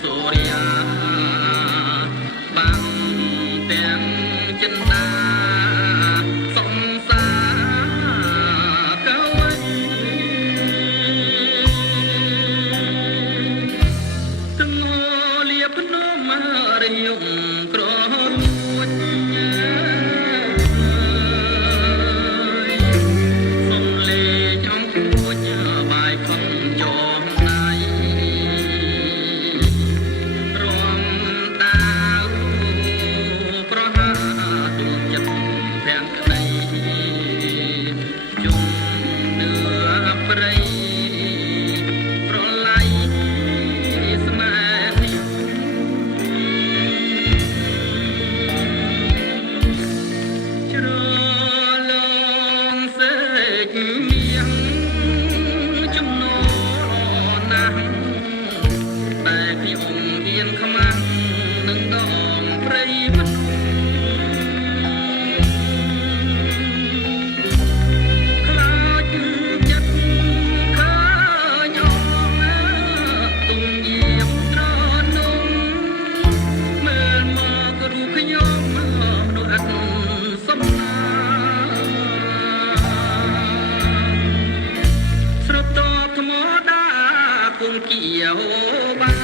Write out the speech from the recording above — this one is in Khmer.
សូរិយាបាំងទាំងចិន្តាសំសាកវៃទាំងលៀបភ្នំរយំក្ររួចសំលេងអង្គួចបាយខំចងដៃរំដាវប្រហាទួចិត្តទាំងក្តីជុំនឿព្រៃប្រឡ័យស្នេហ៍ជ្រលងសេចមានចំណោណាស់តែខ្ញុំអៀនខ្មាំងនឹងដងព្រៃវត្ថុខ្លាចចិត្តឃើញអងទុំយាមត្រនំមើលមករូបខ្ញុំដូចអត់សំណាស្រទថ្មដាគង់គៀវបា